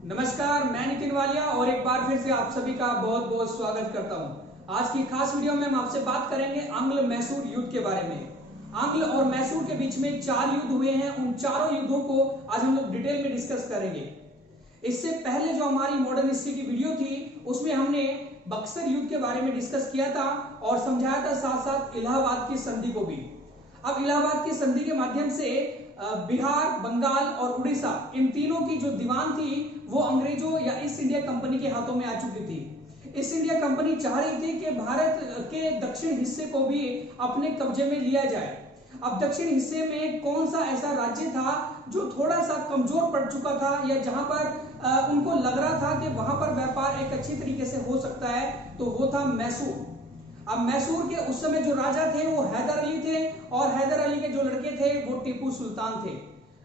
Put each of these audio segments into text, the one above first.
नमस्कार, मैं नितिन वालिया और एक बार फिर से आप सभी का बहुत बहुत स्वागत करता हूं। आज की खास वीडियो में हम आपसे बात करेंगे आंग्ल मैसूर युद्ध के बारे में। आंग्ल और मैसूर के बीच में 4 युद्ध हुए हैं, उन चारों युद्धों को आज हम लोग डिटेल में डिस्कस करेंगे। इससे पहले जो हमारी मॉडर्न हिस्ट्री की वीडियो थी उसमें हमने बक्सर युद्ध के बारे में डिस्कस किया था और समझाया था, साथ साथ इलाहाबाद की संधि को भी। अब इलाहाबाद की संधि के माध्यम से बिहार, बंगाल और उड़ीसा, इन तीनों की जो दीवान थी वो अंग्रेजों या ईस्ट इंडिया कंपनी के हाथों में आ चुकी थी। ईस्ट इंडिया कंपनी चाह रही थी कि भारत के दक्षिण हिस्से को भी अपने कब्जे में लिया जाए। अब दक्षिण हिस्से में कौन सा ऐसा राज्य था जो थोड़ा सा कमजोर पड़ चुका था या जहां पर उनको लग रहा था कि वहां पर व्यापार एक अच्छी तरीके से हो सकता है, तो वो था मैसूर। अब मैसूर के उस समय जो राजा थे वो हैदर अली थे और हैदर अली के जो लड़के थे वो टीपू सुल्तान थे।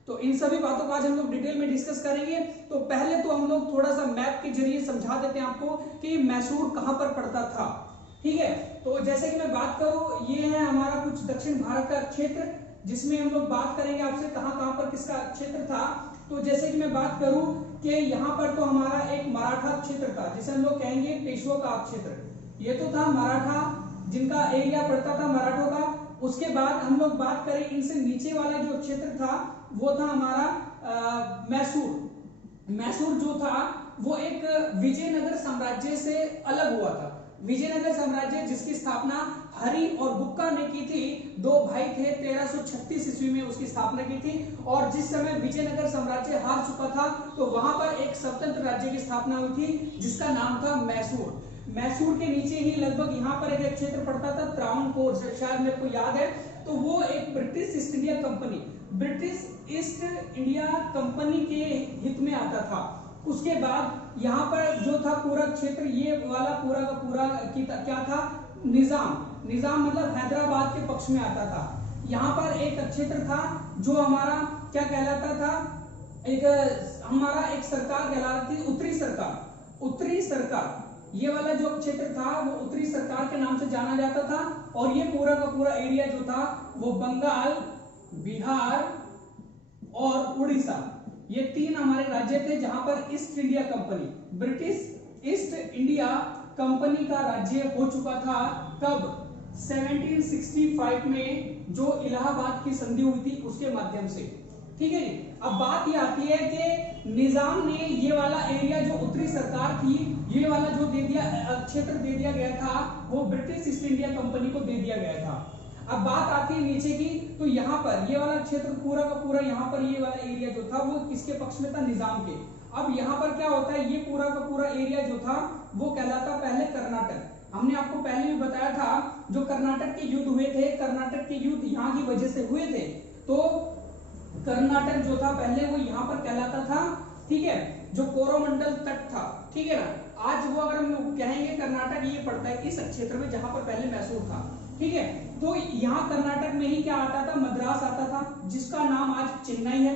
तो इन सभी बातों को आज हम लोग डिटेल में डिस्कस करेंगे। तो पहले तो हम लोग थोड़ा सा मैप के जरिए समझा देते हैं आपको कि मैसूर कहां पर पड़ता था। ठीक है, तो जैसे कि मैं बात करूं, ये है हमारा कुछ दक्षिण भारत का क्षेत्र, जिसमें हम लोग बात करेंगे आपसे कहां कहां पर किसका क्षेत्र था। तो जैसे कि मैं बात करूं कि यहाँ पर तो हमारा एक मराठा क्षेत्र था, जिसे हम लोग कहेंगे पेशवा का क्षेत्र। ये तो था मराठा, जिनका एरिया पड़ता था मराठों का। उसके बाद हम लोग बात करें इनसे नीचे वाला जो क्षेत्र था वो था हमारा मैसूर। मैसूर जो था वो एक विजयनगर साम्राज्य से अलग हुआ था। विजयनगर साम्राज्य जिसकी स्थापना हरि और बुक्का ने की थी, दो भाई थे, 1336 ईस्वी में उसकी स्थापना की थी। और जिस समय विजयनगर साम्राज्य हार चुका था तो वहां पर एक स्वतंत्र राज्य की स्थापना हुई थी जिसका नाम था मैसूर। मैसूर के नीचे ही लगभग यहाँ पर एक क्षेत्र पड़ता था त्रावणकोर, शायद मेरे को याद है। तो वो एक British east India company, British east India company के हित में आता था। उसके बाद यहाँ पर जो था पूरा क्षेत्र, ये वाला पूरा का पूरा क्या था, निजाम मतलब हैदराबाद के पक्ष में आता था। यहाँ पर एक क्षेत्र था जो हमारा क्या कहलाता था, हमारा एक सरकार कहलाती थी, उत्तरी सरकार। ये वाला जो क्षेत्र था वो उत्तरी सरकार के नाम से जाना जाता था। और ये पूरा का पूरा एरिया जो था वो बंगाल, बिहार और उड़ीसा, ये 3 हमारे राज्य थे जहां पर east India company, British east India company का राज्य हो चुका था। कब? 1765 में, जो इलाहाबाद की संधि हुई थी उसके माध्यम से। ठीक है जी। अब बात ये आती है कि निजाम ने ये वाला एरिया जो उत्तरी सरकार थी, ये वाला जो दे दिया क्षेत्र दे दिया गया था वो ब्रिटिश ईस्ट इंडिया कंपनी को दे दिया गया था। अब बात आती है नीचे की, तो यहाँ पर ये वाला क्षेत्र पूरा का पूरा, यहाँ पर ये वाला एरिया जो था वो किसके पक्ष में था, निजाम के। अब यहाँ पर क्या होता है, ये पूरा का पूरा एरिया जो था वो कहलाता पहले कर्नाटक। हमने आपको पहले भी बताया था जो कर्नाटक के युद्ध हुए थे, कर्नाटक के युद्ध यहाँ की वजह से हुए थे। तो कर्नाटक जो था पहले वो यहाँ पर कहलाता था। ठीक है, जो कोरोमंडल तट था, ठीक है ना, आज वो अगर हम कहेंगे कर्नाटक, ये पड़ता है इस क्षेत्र में जहां पर पहले मैसूर था। ठीक है, तो यहाँ कर्नाटक में ही क्या आता था, मद्रास आता था, जिसका नाम आज चेन्नई है।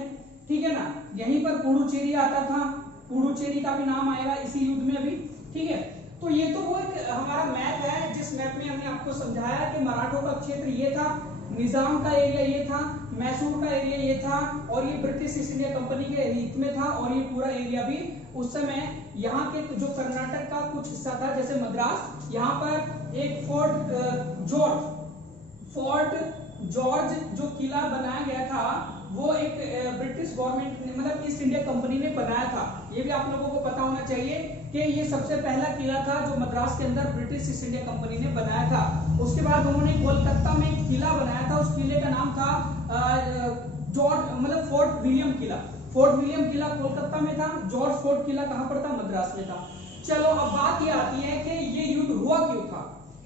ठीक है ना, यहीं पर पुडुचेरी आता था, पुडुचेरी का भी नाम आएगा इसी युद्ध में अभी। ठीक है, तो ये तो वो एक हमारा मैप है, जिस मैप में हमने आपको समझाया कि मराठों का क्षेत्र ये था, निजाम का एरिया ये था, मैसूर का एरिया ये था और ये ब्रिटिश ईस्ट इंडिया कंपनी के हित में था। और ये पूरा एरिया भी उस समय यहाँ के जो कर्नाटक का कुछ हिस्सा था, जैसे मद्रास, यहाँ पर एक फोर्ट जॉर्ज जो किला बनाया गया था वो एक ब्रिटिश गवर्नमेंट ने, मतलब ईस्ट इंडिया कंपनी ने बनाया था। ये भी आप लोगों को पता होना चाहिए कि ये सबसे पहला किला था जो मद्रास के अंदर ब्रिटिश ईस्ट इंडिया कंपनी ने बनाया था। उसके बाद उन्होंने कोलकाता में एक किला बनाया था, उस किले का नाम था जॉर्ज, मतलब फोर्ट विलियम किला। फोर्ट विलियम किला कोलकाता में था, जॉर्ज फोर्ट किला कहां पर था, मद्रास में था। चलो अब बात ये आती है कि ये युद्ध हुआ क्यों था,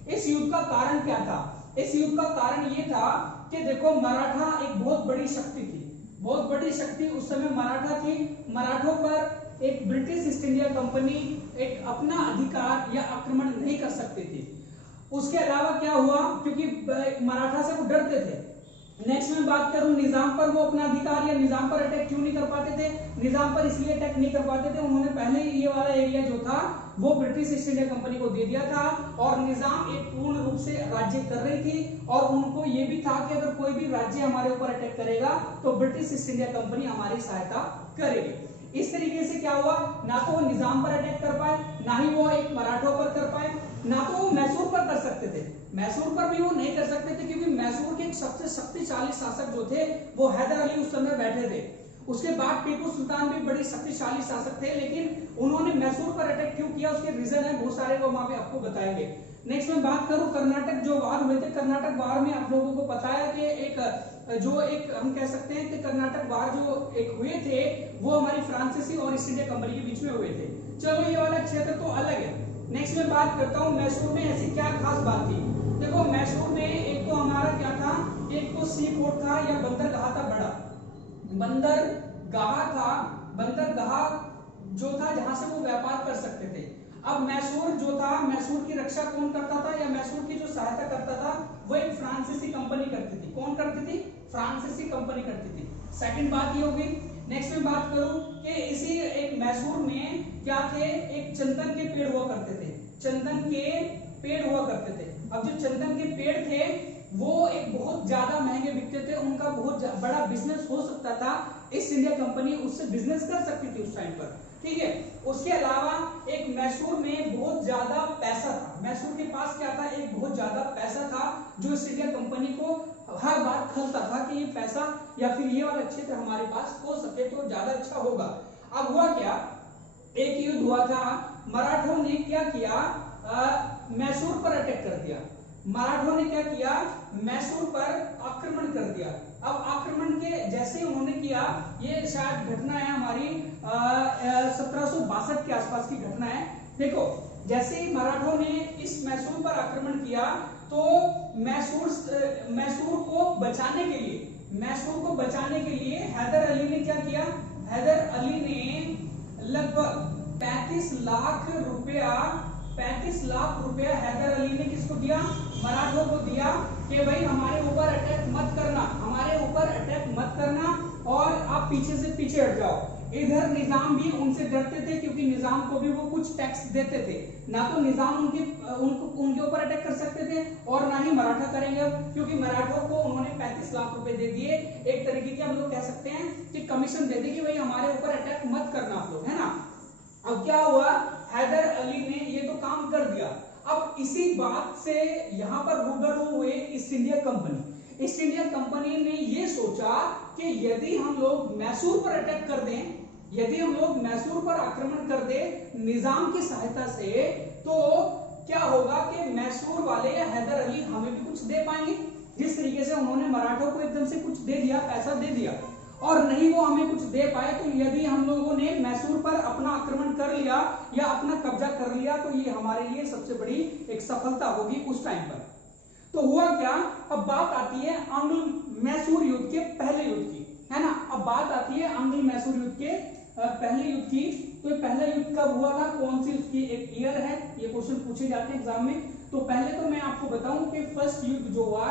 इस युद्ध का कारण क्या था। इस युद्ध का कारण ये था कि देखो, मराठा एक बहुत बड़ी शक्ति थी, बहुत बड़ी शक्ति उस समय मराठा थी। मराठों पर एक ब्रिटिश ईस्ट इंडिया कंपनी एक अपना अधिकार या आक्रमण नहीं कर सकती थी। उसके अलावा क्या हुआ, क्योंकि मराठा से वो डरते थे। नेक्स्ट में बात करूं निजाम पर, वो अपना अधिकार या निजाम पर अटैक क्यों नहीं कर पाते थे, निजाम पर इसलिए अटैक नहीं कर पाते थे, उन्होंने पहले ही ये वाला एरिया जो था वो ब्रिटिश ईस्ट इंडिया कंपनी को दे दिया था। और निजाम एक पूर्ण रूप से राज्य कर रही थी और उनको ये भी था कि अगर कोई भी राज्य हमारे ऊपर अटैक करेगा तो ब्रिटिश ईस्ट इंडिया कंपनी हमारी सहायता करेगी। इस तरीके से क्या हुआ, ना तो वो निजाम पर अटैक कर पाए, ना ही वो एक मराठों पर कर पाए, ना तो वो मैसूर पर कर सकते थे। मैसूर पर भी वो नहीं कर सकते थे क्योंकि मैसूर के सबसे शक्तिशाली शासक जो थे वो हैदर अली उस समय बैठे थे। उसके बाद टीपू सुल्तान भी बड़ी शक्तिशाली शासक थे, लेकिन उन्होंने मैसूर पर अटैक क्यों किया उसके रीजन है बहुत सारे, वो वहां पे आपको बताएंगे। नेक्स्ट में बात करूं कर्नाटक जो वार हुए थे, कर्नाटक वार में आप लोगों को पता है कि एक हम कह सकते हैं कि कर्नाटक वार जो एक हुए थे वो हमारी फ्रांसीसी और ईस्ट इंडिया कंपनी के बीच में हुए थे। चलो ये वाला क्षेत्र तो अलग है। नेक्स्ट में बात करता हूँ मैसूर में ऐसी क्या खास बात थी। देखो मैसूर में एक तो हमारा क्या था, एक तो सी पोर्ट था या बंदरगाह था, बड़ा बंदरगाह था, बंदरगाह जो था जहां से वो व्यापार कर सकते थे। अब मैसूर जो था, मैसूर की रक्षा कौन करता था या मैसूर की जो सहायता करता था वो एक फ्रांसीसी कंपनी करती थी। कौन करती थी? फ्रांसीसी कंपनी करती थी। सेकंड बात ये होगी। नेक्स्ट में बात करूं कि इसी एक मैसूर में क्या थे, एक चंदन के पेड़ हुआ करते थे, चंदन के पेड़ हुआ करते थे। अब जो चंदन के पेड़ थे वो एक बहुत ज्यादा महंगे बिकते थे, उनका बहुत बड़ा बिजनेस हो सकता था, ईस्ट इंडिया कंपनी उससे बिजनेस कर सकती थी उस टाइम पर, ठीक है। उसके अलावा एक मैसूर में बहुत ज्यादा पैसा था, मैसूर के पास क्या था, एक बहुत ज्यादा पैसा था जो ईस्ट इंडिया कंपनी को हर बार खलता था कि ये पैसा या फिर ये वाला क्षेत्र हमारे पास हो सके तो ज्यादा अच्छा होगा। अब हुआ क्या, एक युद्ध हुआ था, मराठों ने क्या किया, मैसूर पर अटैक कर दिया। मराठों ने क्या किया, मैसूर पर आक्रमण कर दिया। अब आक्रमण के जैसे ही उन्होंने किया, ये शायद घटना है हमारी 1762 के आसपास की घटना है। देखो जैसे ही मराठों ने इस मैसूर पर आक्रमण किया तो मैसूर को बचाने के लिए, मैसूर को बचाने के लिए हैदर अली ने क्या किया, हैदर अली ने लगभग 35 लाख रुपया हैदर अली ने किसको दिया, मराठों को दिया कि भाई हमारे ऊपर अटैक मत करना, हमारे ऊपर अटैक मत करना और आप पीछे से पीछे हट जाओ। इधर निजाम भी उनसे डरते थे क्योंकि निजाम को भी वो कुछ टैक्स देते थे, ना तो निजाम उनके ऊपर अटैक कर सकते थे और ना ही मराठा करेंगे, क्योंकि मराठों को उन्होंने 35 लाख रुपए दे दिए। एक तरीके के हम लोग कह सकते हैं कि कमीशन दे दी कि भाई हमारे ऊपर अटैक मत करना आप लोग, है ना। अब क्या हुआ, हैदर अली ने ये तो काम कर दिया। अब इसी बात से यहां पर रूबरू हुए east India company. East India company ने ये सोचा कि यदि हम लोग मैसूर पर अटैक कर दें, यदि हम लोग मैसूर पर आक्रमण कर दें निजाम की सहायता से, तो क्या होगा कि मैसूर वाले या हैदर अली हमें भी कुछ दे पाएंगे। जिस तरीके से उन्होंने मराठों को एकदम से कुछ दे दिया, पैसा दे दिया, और नहीं वो हमें कुछ दे पाए, तो यदि हम लोगों ने मैसूर पर अपना आक्रमण कर लिया या अपना कब्जा कर लिया तो ये हमारे लिए सबसे बड़ी एक सफलता होगी उस टाइम पर। तो हुआ क्या, अब बात आती है आंग्ल मैसूर युद्ध के पहले युद्ध की, है ना। अब बात आती है आंग्ल मैसूर युद्ध के पहले युद्ध की। तो ये पहला युद्ध कब हुआ था, कौन सी उसकी एक ईयर है, ये क्वेश्चन पूछे जाते हैं एग्जाम में। तो पहले तो मैं आपको बताऊं कि फर्स्ट युद्ध जो हुआ,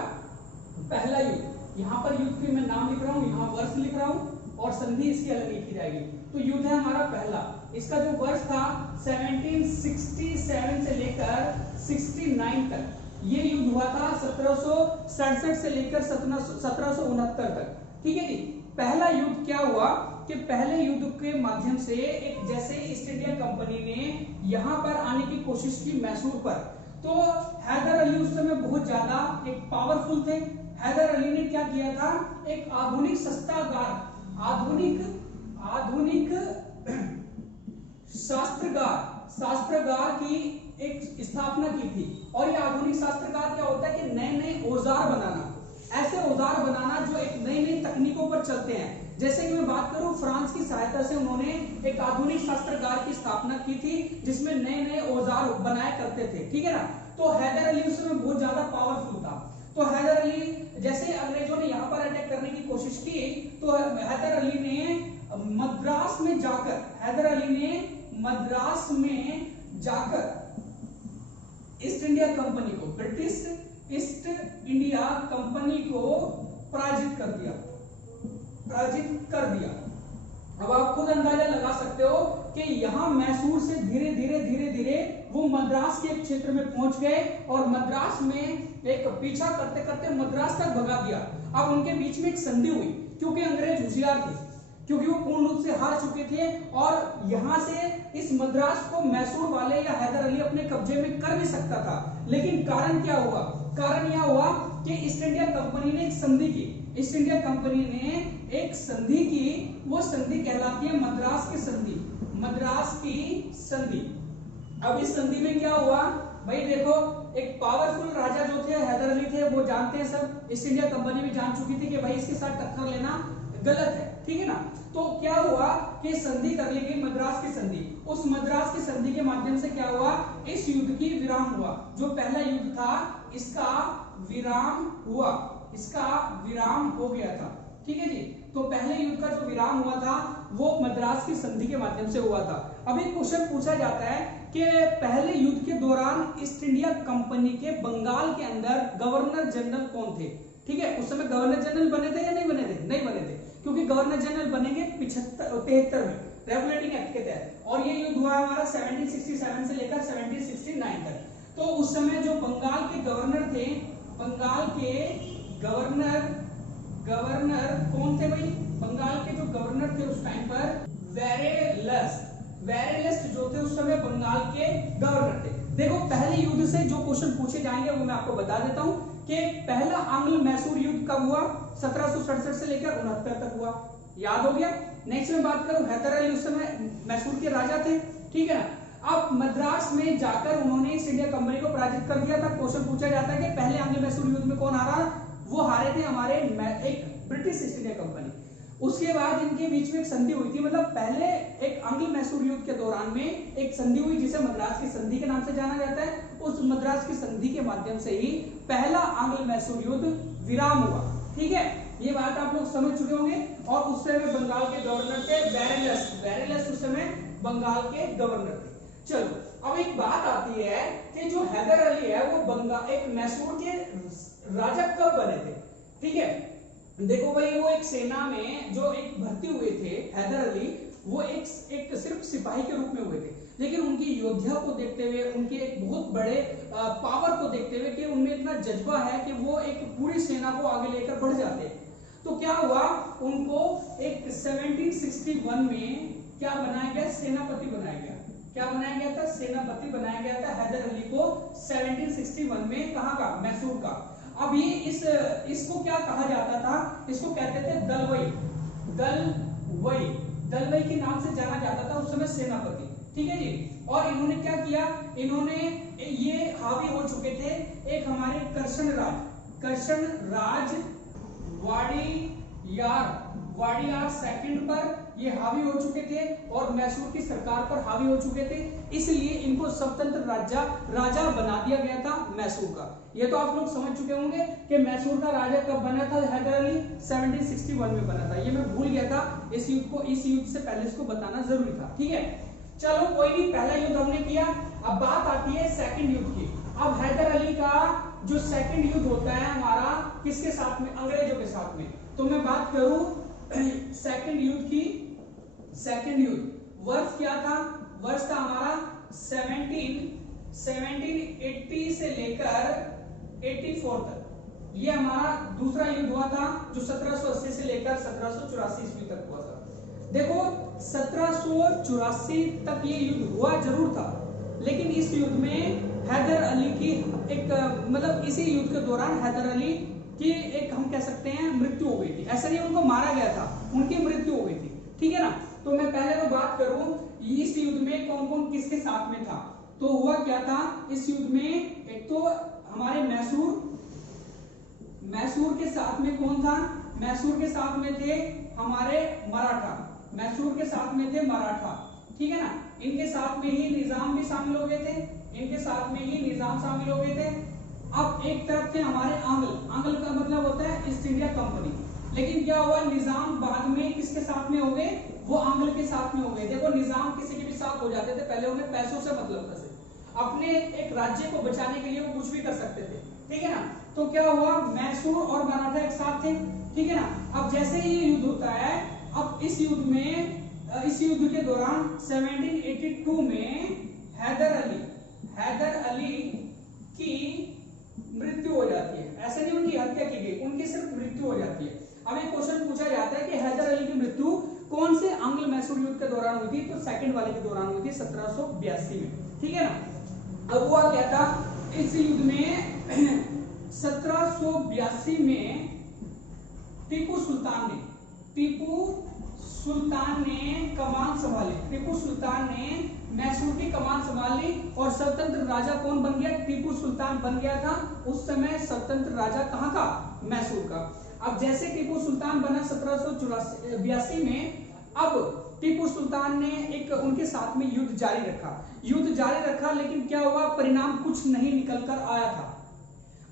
पहला युद्ध, यहाँ पर युद्ध के मैं नाम लिख रहा हूँ, यहाँ वर्ष लिख रहा हूँ और संधि इसकी अलग लिखी जाएगी। तो युद्ध है हमारा पहला, इसका जो वर्ष था 1767 से लेकर 69 तक ये युद्ध हुआ था, 1767 से लेकर 1769 तक, ठीक है जी। पहला युद्ध क्या हुआ कि पहले युद्ध के माध्यम से एक जैसे ईस्ट इंडिया कंपनी ने यहां पर आने की कोशिश की मैसूर पर, तो हैदर अली उस समय बहुत ज्यादा एक पावरफुल थे। हैदर अली ने क्या किया था, एक आधुनिक शस्त्रागार, आधुनिक शास्त्रागार की एक स्थापना की थी। और ये आधुनिक शास्त्रागार क्या होता है कि नए नए औजार बनाना, ऐसे औजार बनाना जो एक नई नई तकनीकों पर चलते हैं। जैसे कि मैं बात करूं, फ्रांस की सहायता से उन्होंने एक आधुनिक शास्त्रागार की स्थापना की थी जिसमें नए नए औजार बनाया करते थे, ठीक है ना। तो हैदर अली उस समय बहुत ज्यादा पावरफुल था। तो हैदर अली जैसे अंग्रेजों ने यहाँ पर अटैक करने की कोशिश की, तो हैदर अली ने मद्रास में जाकर ईस्ट इंडिया कंपनी को, ब्रिटिश ईस्ट इंडिया कंपनी को पराजित कर दिया। अब आप खुद अंदाजा लगा सकते हो कि यहां मैसूर से धीरे धीरे वो मद्रास के क्षेत्र में पहुंच गए और मद्रास में एक पीछा करते करते मद्रास तक भगा दिया। अब उनके बीच में एक संधि हुई, क्योंकि अंग्रेज होशियार थे, क्योंकि वो पूर्ण रूप से हार चुके थे और यहां से इस मद्रास को मैसूर वाले या हैदर अली अपने कब्जे में कर भी सकता था। लेकिन कारण क्या हुआ? कारण यह हुआ कि ईस्ट इंडिया कंपनी ने एक संधि की। ईस्ट इंडिया कंपनी ने एक संधि की, वो संधि कहलाती है मद्रास की संधि। मद्रास की संधि। अब इस संधि में क्या हुआ भाई, देखो एक पावरफुल राजा जो थे हैदर अली थे, वो जानते हैं सब, ईस्ट इंडिया कंपनी भी जान चुकी थी कि भाई इसके साथ टक्कर लेना गलत है, ठीक है ना। तो क्या हुआ कि संधि कर ली गई, मद्रास की संधि। उस मद्रास की संधि के माध्यम से क्या हुआ, इस युद्ध की विराम हुआ। जो पहला युद्ध था इसका विराम हुआ, इसका विराम हो गया था, ठीक है जी। तो पहले युद्ध का जो विराम हुआ था वो मद्रास की संधि के माध्यम से हुआ था। अब एक क्वेश्चन पूछा जाता है कि पहले युद्ध के दौरान ईस्ट इंडिया कंपनी के बंगाल के अंदर गवर्नर जनरल कौन थे? ठीक है, उस समय गवर्नर जनरल बने थे या नहीं बने थे? नहीं बने थे, क्योंकि गवर्नर जनरल बनेंगे 73 में रेगुलेटिंग एक्ट के तहत। और ये युद्ध हुआ हमारा 1767 से लेकर 1769 तक। तो उस समय जो बंगाल के गवर्नर थे, बंगाल के गवर्नर कौन थे भाई? बंगाल के जो गवर्नर थे उस टाइम पर वेरेलस्ट जो थे उस समय बंगाल के गवर्नर थे। देखो पहले युद्ध से जो क्वेश्चन पूछे जाएंगे वो मैं आपको बता देता हूं कि पहला आंग्ल मैसूर युद्ध कब हुआ? 1767 से लेकर 69 तक हुआ, याद हो गया। नेक्स्ट में बात करूं, हैदर अली उस समय मैसूर के राजा थे, ठीक है ना। अब मद्रास में जाकर उन्होंने ईस्ट इंडिया कंपनी को पराजित कर दिया था। क्वेश्चन पूछा जाता है कि पहले आंग्ल मैसूर युद्ध में कौन हारा? वो हारे थे हमारे एक ब्रिटिश ईस्ट इंडिया कंपनी। उसके बाद इनके बीच में एक संधि हुई थी, मतलब पहले एक आंग्ल मैसूर युद्ध के दौरान में एक संधि हुई जिसे मद्रास की संधि के नाम से जाना जाता है। उस मद्रास की संधि के माध्यम से ही पहला आंग्ल मैसूर युद्ध विराम हुआ, ठीक है। ये बात आप लोग समझ चुके होंगे। और उस समय बंगाल के गवर्नर थे वेरेलस्ट उस समय बंगाल के गवर्नर थे। चलो अब एक बात आती है कि जो हैदर अली है वो बंगाल एक मैसूर के राजा कब बने थे? ठीक है, देखो भाई वो एक सेना में जो एक भर्ती हुए थे हैदर अली, वो एक सिर्फ सिपाही के रूप में हुए थे। लेकिन उनकी योद्धा को देखते हुए, उनके एक बहुत बड़े पावर को देखते हुए कि उनमें इतना जज्बा है कि वो एक पूरी सेना को आगे लेकर बढ़ जाते हैं। तो क्या हुआ, उनको एक 1761 में क्या बनाया गया? सेनापति बनाया गया। क्या बनाया गया था? सेनापति बनाया गया था हैदर अली को 1761 में। कहां का? मैसूर का। अब ये इसको क्या कहा जाता था? इसको कहते थे दलवई के नाम से जाना जाता था उस समय सेनापति, ठीक है जी। और इन्होंने क्या किया? इन्होंने ये हावी हो चुके थे एक हमारे कर्षण राज वाडियार सेकंड पर ये हावी हो चुके थे और मैसूर की सरकार पर हावी हो चुके थे। इसलिए इनको स्वतंत्र राजा बना दिया गया था मैसूर का। ये तो आप लोग समझ चुके होंगे कि मैसूर का राजा कब बना था हैदर अली? 1761 में बना था। ये मैं भूल गया था, इस युद्ध से पहले इसको बताना जरूरी था, ठीक है। चलो कोई नहीं, पहला युद्ध हमने किया। अब बात आती है सेकंड युद्ध की। अब हैदर अली का जो सेकंड युद्ध होता है हमारा किसके साथ में? अंग्रेजों के साथ में। तो मैं बात करूं सेकंड युद्ध की। सेकंड युद्ध वर्ष क्या था? वर्ष था हमारा 1780 से लेकर 84 तक। ये हमारा दूसरा युद्ध हुआ था जो 1780 से लेकर 1784 ईस्वी तक हुआ था। देखो 1784 तक ये युद्ध हुआ जरूर था, लेकिन इस युद्ध में हैदर अली की मतलब इसी युद्ध के दौरान हैदर अली की एक हम कह सकते हैं मृत्यु हो गई थी। ऐसा नहीं उनको मारा गया था, उनकी मृत्यु हो गई थी, ठीक है ना। तो मैं पहले तो बात करूं इस युद्ध में कौन कौन किसके साथ में था। तो हुआ क्या था इस युद्ध में? एक तो हमारे मैसूर के साथ में कौन था? मैसूर के साथ में थे हमारे मराठा। मैसूर के साथ में थे मराठा, ठीक है ना। इनके साथ में ही निजाम भी शामिल हो गए थे, इनके साथ में ही निजाम शामिल हो गए थे। अब एक तरफ थे हमारे आंग्ल का मतलब होता है ईस्ट इंडिया कंपनी। लेकिन क्या हुआ, निजाम बाद में किसके साथ में हो गए? वो आंग्ल के साथ में हो गए। देखो निजाम किसी के भी साथ हो जाते थे, पहले उन्हें पैसों से मतलब था, अपने एक राज्य को बचाने के लिए वो कुछ भी कर सकते थे, ठीक है ना। तो क्या हुआ, मैसूर और मराठा एक साथ थे, ठीक है ना। अब जैसे ही ये युद्ध होता है, अब इस युद्ध के दौरान 1782 में हैदर अली की मृत्यु हो जाती है। ऐसे नहीं उनकी हत्या की गई, उनकी सिर्फ मृत्यु हो जाती है। अब एक क्वेश्चन पूछा जाता है कि हैदर अली की मृत्यु कौन से आंग्ल मैसूर युद्ध के दौरान हुई थी? तो सेकंड वाले के दौरान हुई थी 1782 में, ठीक है ना। अब हुआ क्या था इस युद्ध में 1782 में टीपू सुल्तान ने कमान संभाली, टीपू सुल्तान ने मैसूर की कमान संभाली और स्वतंत्र राजा कौन बन गया? टीपू सुल्तान बन गया था उस समय स्वतंत्र राजा कहां का? मैसूर का। अब जैसे टीपू सुल्तान बना 1782 में, अब टीपू सुल्तान ने एक उनके साथ में युद्ध जारी रखा, लेकिन क्या हुआ? परिणाम कुछ नहीं निकल कर आया था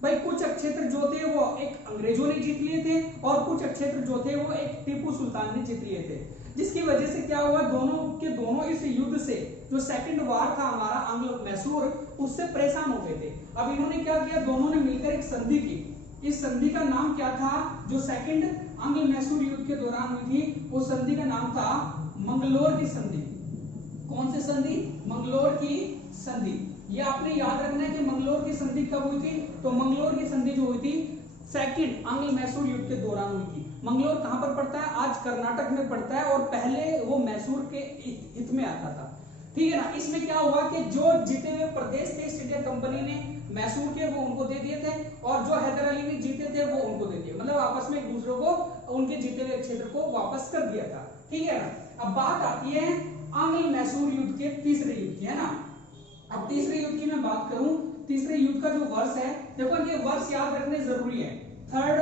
भाई। कुछ क्षेत्र जो थे वो एक अंग्रेजों ने जीत लिए थे और कुछ क्षेत्र जो थे वो एक टीपू सुल्तान ने जीत लिए थे, जिसकी वजह से क्या हुआ? दोनों के दोनों इस युद्ध से, जो सेकंड वार था हमारा आंग्ल मैसूर, उससे परेशान हो गए थे। अब इन्होंने क्या किया? दोनों ने मिलकर एक संधि की। इस संधि का नाम क्या था? जो सेकंड आंग्ल मैसूर युद्ध के दौरान हुई थी, उस संधि का नाम था मंगलोर की संधि। कौन सी संधि? मंगलोर की संधि। ये आपने याद रखना है कि मंगलोर की संधि कब हुई थी? तो मंगलोर की संधि जो हुई थी सेकंड आंग्ल मैसूर युद्ध के दौरान हुई थी। मंगलोर कहां पर पड़ता है? आज कर्नाटक में पड़ता है और पहले वो मैसूर के हित में आता था, ठीक है ना। इसमें क्या हुआ कि जो जीते हुए प्रदेश थे ईस्ट इंडिया कंपनी ने मैसूर के, वो उनको दे दिए थे और जो हैदर अली ने जीते थे वो उनको दे दिए, मतलब आपस में एक दूसरे को उनके जीते हुए क्षेत्र को वापस कर दिया था, ठीक है ना। अब बात आती है आंग्ल मैसूर युद्ध के तीसरे युद्ध की, है ना। अब तीसरे युद्ध की मैं बात करूं, तीसरे युद्ध का जो वर्ष है, देखो ये वर्ष याद रखने जरूरी है। थर्ड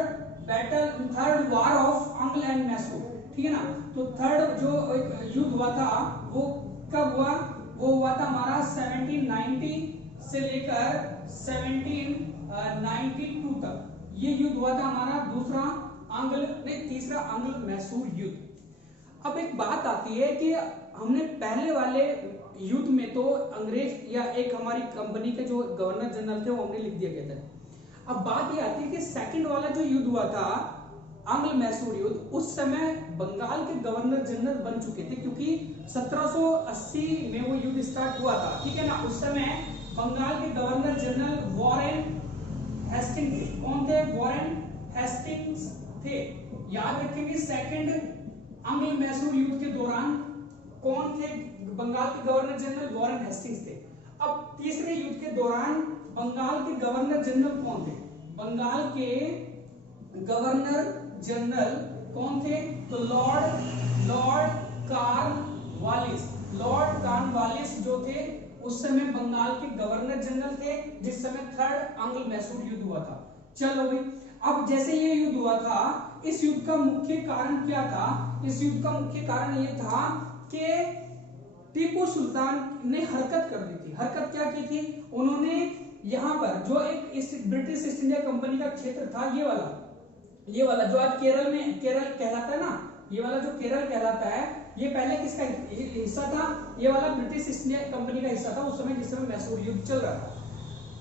वार ऑफ आंग्ल एंड मैसूर, ठीक है ना। तो थर्ड जो युद्ध हुआ था वो कब हुआ? वो हुआ था हमारा 1790 से लेकर 1792 तक। ये युद्ध हुआ था हमारा तीसरा आंग्ल मैसूर युद्ध। अब एक बात आती है कि हमने पहले वाले युद्ध में तो अंग्रेज या एक हमारी कंपनी के जो गवर्नर जनरल थे वो हमने लिख दिया गया था। अब बात ये आती है कि सेकंड वाला जो युद्ध हुआ था आंग्ल मैसूर युद्ध, उस समय बंगाल के गवर्नर जनरल बन चुके थे, क्योंकि 1780 में वो युद्ध स्टार्ट हुआ था, ठीक है ना। उस समय बंगाल के गवर्नर जनरल वॉरेन हेस्टिंग्स थे। कौन थे? वॉरेन हेस्टिंग्स थे। याद रखेंगे सेकंड आंग्ल मैसूर युद्ध के दौरान कौन थे? बंगाल के गवर्नर जनरल वॉरेन हेस्टिंग्स थे। अब तीसरे युद्ध के दौरान बंगाल के गवर्नर जनरल कौन थे? बंगाल के गवर्नर जनरल कौन थे? तो लॉर्ड कॉर्नवालिस जो थे उस समय बंगाल के गवर्नर जनरल थे, जिस समय थर्ड आंग्ल मैसूर युद्ध हुआ था। चलो भाई, अब जैसे ये युद्ध हुआ था, इस युद्ध का मुख्य कारण क्या था? इस युद्ध का मुख्य कारण ये था कि टीपू सुल्तान ने हरकत कर दी थी। हरकत क्या की थी? उन्होंने यहाँ पर जो एक ब्रिटिश ईस्ट इंडिया कंपनी का क्षेत्र था, ये वाला जो आज केरल कहलाता है ना, ये वाला जो केरल कहलाता है, ये पहले किसका हिस्सा था? ये वाला ब्रिटिश ईस्ट इंडिया कंपनी का हिस्सा था उस समय, जिस समय मैसूर युद्ध चल रहा था।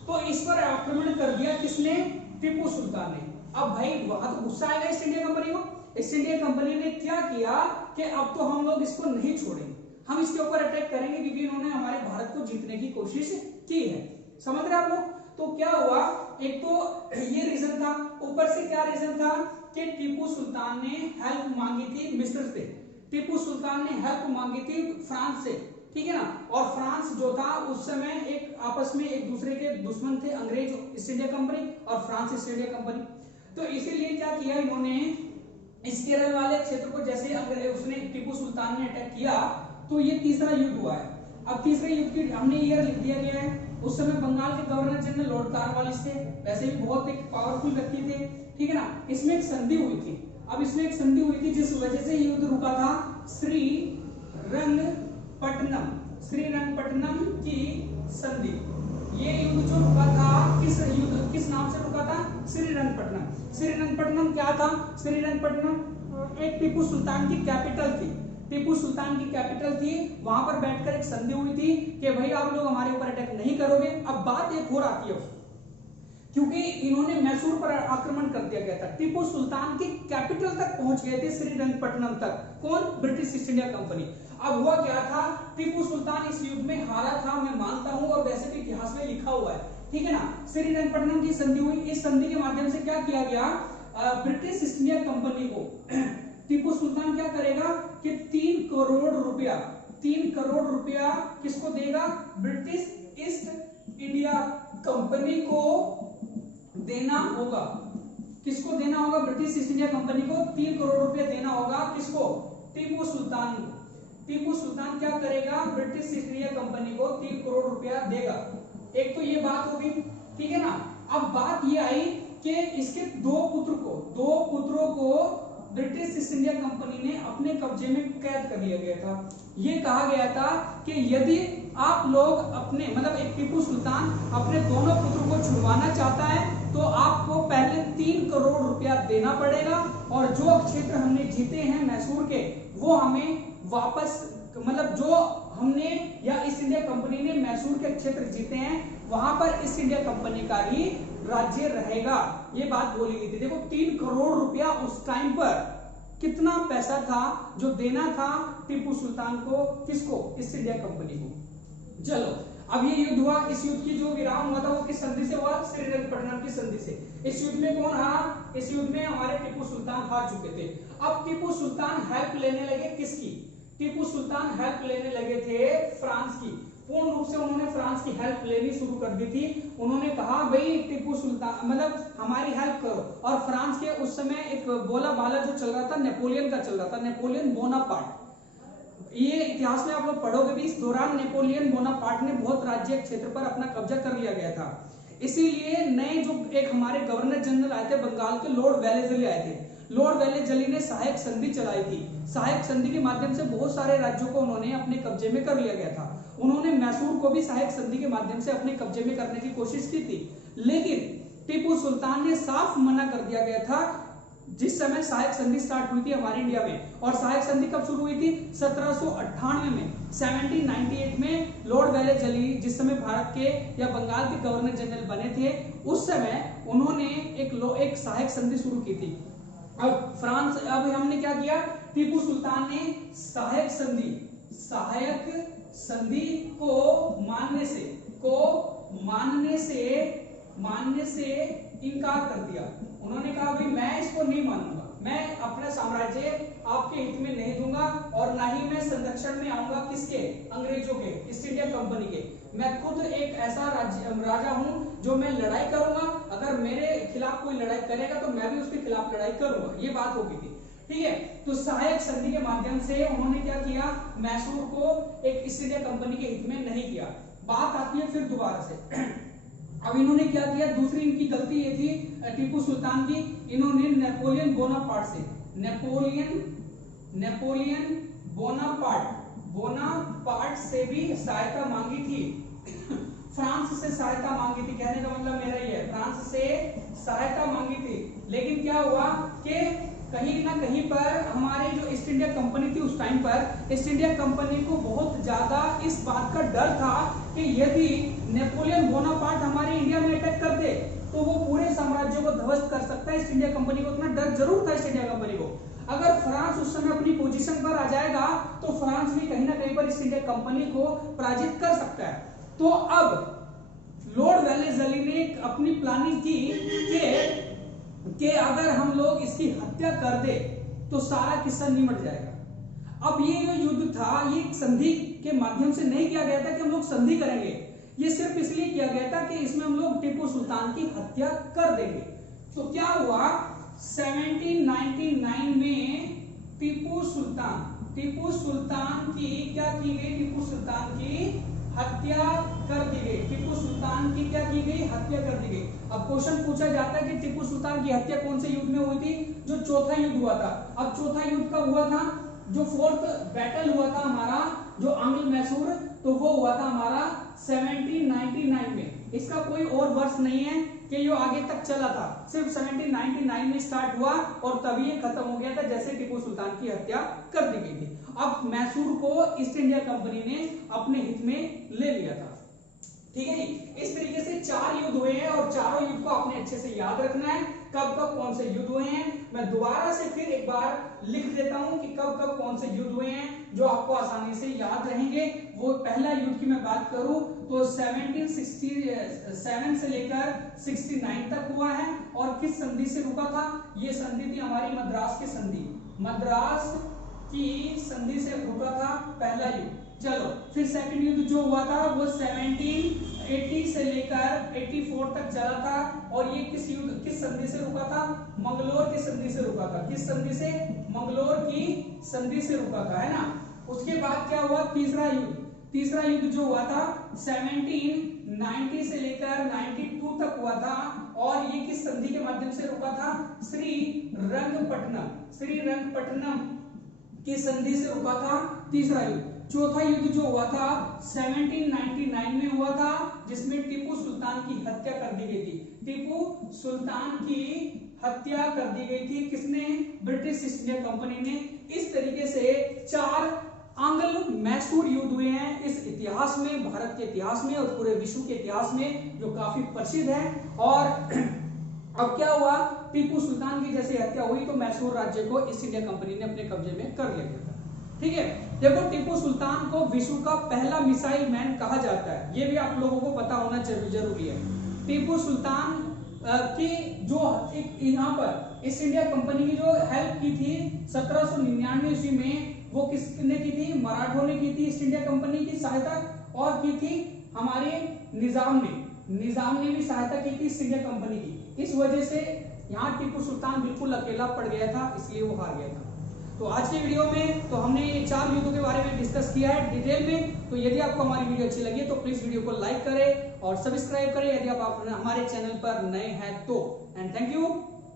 तो इस पर आक्रमण कर दिया किसने? टीपू सुल्तान ने। अब भाई वहां तो गुस्सा आएगा ईस्ट इंडिया कंपनी को। ईस्ट इंडिया कंपनी ने क्या किया कि अब तो हम लोग इसको नहीं छोड़ेंगे, हम इसके ऊपर अटैक करेंगे, क्योंकि इन्होंने हमारे भारत को जीतने की कोशिश की है। समझ रहे आप लोग? तो क्या हुआ? एक तो ये रीजन था, ऊपर से क्या रीजन था कि टीपू सुल्तान ने हेल्प मांगी थी मिस्र से, टीपू सुल्तान ने हेल्प मांगी थी फ्रांस से, ठीक है ना। और फ्रांस जो था उस समय एक आपस में एक दूसरे के दुश्मन थे, अंग्रेज ईस्ट इंडिया कंपनी और फ्रांस ईस्ट इंडिया कंपनी। तो इसीलिए क्या किया इन्होंने, इस केरल वाले क्षेत्र को जैसे उसने टीपू सुल्तान ने अटैक किया, तो ये तीसरा युद्ध हुआ है। अब तीसरे युद्ध की हमने ईयर लिख दिया गया है। उस समय बंगाल के गवर्नर जनरल लॉर्ड कॉर्नवालिस थे, वैसे भी बहुत एक पावरफुल व्यक्ति थे, ठीक है ना। इसमें एक संधि हुई थी। अब इसमें एक संधि हुई थी जिस वजह से युद्ध रुका था, श्रीरंगपट्टनम की संधि। ये युद्ध जो रुका था किस नाम से रुका था? श्रीरंगपट्टनम। श्रीरंगपट्टनम क्या था? श्रीरंगपट्टनम एक टीपू सुल्तान की कैपिटल थी, टीपू सुल्तान की कैपिटल थी। वहां पर बैठकर एक संधि हुई थी कि भाई आप लोग हमारे ऊपर अटैक नहीं करोगे। अब बात एक और आती है, क्योंकि इन्होंने मैसूर पर आक्रमण कर दिया गया था, टीपू सुल्तान की कैपिटल तक पहुंच गए थे, श्रीरंगपट्टनम तक। कौन? British east India company. अब हुआ क्या था? टीपू सुल्तान इस युद्ध में हारा था, मैं मानता हूं, और वैसे भी इतिहास में लिखा हुआ है, ठीक है ना। श्रीरंगपट्टनम की संधि हुई। इस संधि के माध्यम से क्या किया गया? ब्रिटिश ईस्ट इंडिया कंपनी को टीपू सुल्तान क्या करेगा कि 3 करोड़ रुपया किसको देगा? ब्रिटिश ईस्ट इंडिया कंपनी को देना होगा। किसको देना होगा? ब्रिटिश ईस्ट इंडिया कंपनी को 3 करोड़ रुपया देना होगा। किसको? टीपू सुल्तान को। टीपू सुल्तान क्या करेगा? ब्रिटिश ईस्ट इंडिया कंपनी को 3 करोड़ रुपया देगा। एक तो ये बात होगी, ठीक है ना। अब बात ये आई कि इसके दो पुत्रों को ब्रिटिश ईस्ट इंडिया कंपनी ने अपने कब्जे में कैद कर लिया गया था। ये कहा गया था कि यदि आप लोग अपने मतलब एक टीपू सुल्तान अपने दोनों पुत्रों को छुड़वाना चाहता है तो आपको पहले 3 करोड़ रुपया देना पड़ेगा, और जो क्षेत्र हमने जीते हैं मैसूर के वो हमें वापस, मतलब जो हमने या ईस्ट इंडिया कंपनी ने मैसूर के क्षेत्र जीते हैं वहां पर ईस्ट इंडिया कंपनी का ही राज्य रहेगा। ये बात बोली गई थी। देखो 3 करोड़ रुपया उस टाइम पर कितना पैसा था जो देना था टीपू सुल्तान को। किसको? ईस्ट इंडिया कंपनी को। चलो अब ये युद्ध हुआ। इस युद्ध की जो विराम हुआ था वो किस संधि से हुआ? श्रीरंगपट्टनम की संधि से। इस युद्ध में कौन हारा? इस युद्ध में हमारे टीपू सुल्तान हार चुके थे। अब टीपू सुल्तान हेल्प लेने लगे किसकी? टीपू सुल्तान हेल्प लेने लगे थे फ्रांस की। पूर्ण रूप से उन्होंने फ्रांस की हेल्प लेनी शुरू कर दी थी। उन्होंने कहा भाई टीपू सुल्तान मतलब हमारी हेल्प करो। और फ्रांस के उस समय एक बोला बाला जो चल रहा था नेपोलियन का चल रहा था, नेपोलियन बोनापार्ट। ये इतिहास में आप लोग पढ़ोगे भी, इस दौरान नेपोलियन बोनापार्ट ने बहुत राज्य क्षेत्र पर अपना कब्जा कर लिया गया था। इसीलिए नए जो एक हमारे गवर्नर जनरल आए थे बंगाल के, लॉर्ड वेलेजली आए थे। लॉर्ड वेलेजली ने सहायक संधि चलाई थी। सहायक संधि के माध्यम से बहुत सारे राज्यों को उन्होंने अपने कब्जे में कर लिया गया था। उन्होंने मैसूर को भी सहायक संधि के माध्यम से अपने कब्जे में करने की कोशिश की थी, लेकिन टीपू सुल्तान ने साफ मना कर दिया गया था जिस समय सहायक संधि स्टार्ट हुई थी हमारे इंडिया में। और सहायक संधि कब शुरू हुई थी? 1798 में, 1798 में लॉर्ड वेलेजली जिस समय भारत के या बंगाल के गवर्नर जनरल बने थे उस समय उन्होंने एक सहायक संधि शुरू की थी। अब हमने क्या किया? टीपू सुल्तान ने सहायक संधि को मानने से इनकार कर दिया। उन्होंने कहा भाई मैं इसको नहीं मानूंगा, मैं अपना साम्राज्य आपके हित में नहीं दूंगा और ना ही मैं संरक्षण में आऊंगा किसके? अंग्रेजों के, ईस्ट इंडिया कंपनी के। मैं खुद एक ऐसा राजा हूं जो मैं लड़ाई करूंगा, अगर मेरे खिलाफ कोई लड़ाई करेगा तो मैं भी उसके खिलाफ लड़ाई करूंगा। ये बात हो गई थी, ठीक है। तो सहायक संधि के माध्यम से उन्होंने क्या किया? मैसूर को एक ईस्ट इंडिया कंपनी के हित में नहीं किया। बात आती है फिर दोबारा से। अब इन्होंने क्या किया? दूसरी इनकी गलती ये थी टीपू सुल्तान की, इन्होंने नेपोलियन बोनापार्ट से भी सहायता मांगी थी। फ्रांस से सहायता मांगी थी, कहने का मतलब मेरा ये है, फ्रांस से सहायता मांगी थी। लेकिन क्या हुआ कि कहीं ना कहीं पर हमारे जो ईस्ट इंडिया कंपनी थी उस टाइम पर, ईस्ट इंडिया कंपनी को बहुत ज्यादा इस बात का डर था कि यदि नेपोलियन बोनापार्ट हमारे इंडिया में अटैक कर दे तो वो पूरे साम्राज्य को ध्वस्त कर सकता है। ईस्ट इंडिया कंपनी को इतना डर जरूर था ईस्ट इंडिया कंपनी को। अगर फ्रांस उस समय अपनी पोजीशन पर आ जाएगा तो फ्रांस भी कहीं ना कहीं पर ईस्ट इंडिया कंपनी को पराजित कर सकता है। तो अब लॉर्ड वेलेजली ने अपनी प्लानिंग की कि अगर हम लोग इसकी हत्या कर दे तो सारा किस्सा निमट जाएगा। अब ये जो युद्ध था ये संधि के माध्यम से नहीं किया गया था कि हम लोग संधि करेंगे, ये सिर्फ इसलिए किया गया था कि इसमें हम लोग टीपू सुल्तान की हत्या कर देंगे। तो क्या हुआ? 1799 में टीपू सुल्तान की क्या की गई? टीपू सुल्तान की हत्या कर दी गई। टीपू सुल्तान की क्या की गई? हत्या कर दी गई। अब क्वेश्चन पूछा जाता है कि टीपू सुल्तान की हत्या कौन से युद्ध में हुई थी? जो चौथा युद्ध हुआ था। अब चौथा युद्ध कब हुआ था? जो फोर्थ बैटल हुआ था हमारा जो आंग्ल मैसूर, तो वो हुआ था हमारा 1799 में। इसका कोई और वर्ष नहीं है कि जो आगे तक चला था, सिर्फ 1799 में स्टार्ट हुआ और तभी ये खत्म हो गया था जैसे टीपू सुल्तान की हत्या कर दी गई थी। अब मैसूर को ईस्ट इंडिया कंपनी ने अपने हित में ले लिया था, ठीक है जी। इस तरीके से 4 युद्ध हुए हैं और चारों युद्ध को आपने अच्छे से याद रखना है, कब कब कौन से युद्ध हुए हैं। मैं दोबारा से फिर एक बार लिख देता हूं कि कब कब कौन से युद्ध हुए हैं जो आपको आसानी से याद रहेंगे। वो पहला युद्ध की मैं बात करूं तो 1767 से लेकर 69 तक हुआ है। और किस संधि से रुका था? ये संधि थी हमारी मद्रास की संधि। मद्रास की संधि से रुका था पहला युद्ध। चलो फिर सेकंड युद्ध जो हुआ था वो 1780 से लेकर 84 तक चला था, और ये किस संधि से रुका था? मंगलोर की संधि से रुका था। किस संधि से? मंगलोर की संधि से रुका था, है ना। उसके बाद क्या हुआ? तीसरा युद्ध। तीसरा युद्ध जो हुआ था 1790 से लेकर 92 तक हुआ था, और ये किस संधि के माध्यम से रुका था? श्रीरंगपट्टनम। श्रीरंगपट्टनम की संधि से रुका था तीसरा युद्ध। चौथा युद्ध जो हुआ था 1799 में हुआ था, जिसमें टीपू सुल्तान की हत्या कर दी गई थी। टीपू सुल्तान की हत्या कर दी गई थी। किसने? ब्रिटिश ईस्ट इंडिया कंपनी ने। इस तरीके से 4 आंग्ल मैसूर युद्ध हुए हैं इस इतिहास में, भारत के इतिहास में और पूरे विश्व के इतिहास में, जो काफी प्रसिद्ध है। और अब क्या हुआ? टीपू सुल्तान की जैसे हत्या हुई तो मैसूर राज्य को ईस्ट इंडिया कंपनी ने अपने कब्जे में कर लिया था। ठीक है, देखो टीपू सुल्तान को विश्व का पहला मिसाइल मैन कहा जाता है, ये भी आप लोगों को पता होना जरूरी है। टीपू सुल्तान की जो एक यहाँ पर ईस्ट इंडिया कंपनी की जो हेल्प की थी 1799 ईस्वी में, वो किसने की थी? मराठों ने की थी ईस्ट इंडिया कंपनी की सहायता, और की थी हमारे निजाम ने भी सहायता की थी ईस्ट इंडिया कंपनी की। इस वजह से यहाँ टीपू सुल्तान बिल्कुल अकेला पड़ गया था, इसलिए वो हार गया था। तो आज के वीडियो में तो हमने ये 4 युद्धों के बारे में डिस्कस किया है डिटेल में। तो यदि आपको हमारी वीडियो अच्छी लगी तो प्लीज वीडियो को लाइक करें और सब्सक्राइब करें यदि आप हमारे चैनल पर नए हैं तो। And thank you.